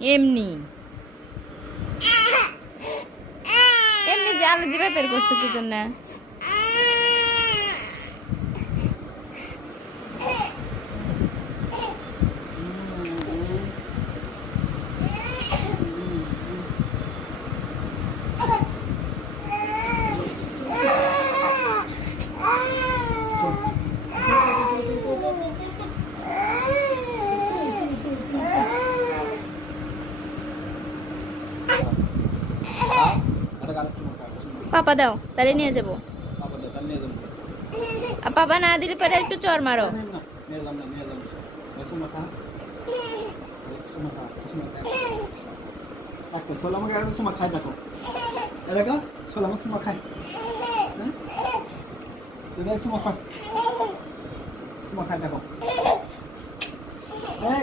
এমনি এমনি জাল জিভে বের করছে কি জন্য? পাপা দাও, তাহলে নিয়ে যাবো। পাপা না দিলে পরে একটু চর মারো। ছোলা আমাকে একদম সময় খায়, দেখো দেখো ছোলা আমাকে সময় খায়, তুমি সময় খায়, সময় খায়, দেখো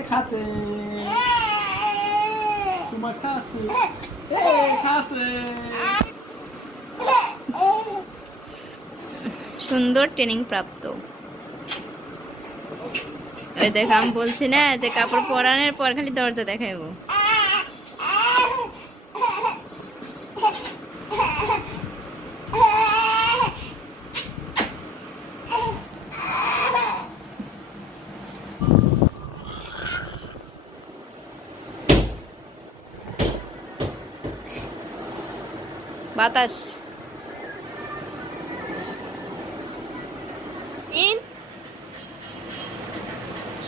খাচ্ছে সময় খাচ্ছে খাচ্ছে। সুন্দর ট্রেনিং প্রাপ্ত। ওই দেখ, আমি বলছি না যে কাপড় পরানোর পর খালি দরজা দেখাইবো। বাতাস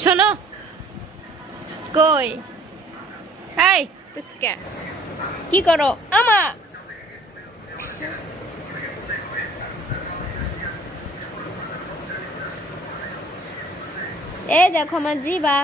শোনো, কই হাই পুচকা, কি করো? আমা এই দেখো আমার জিবা।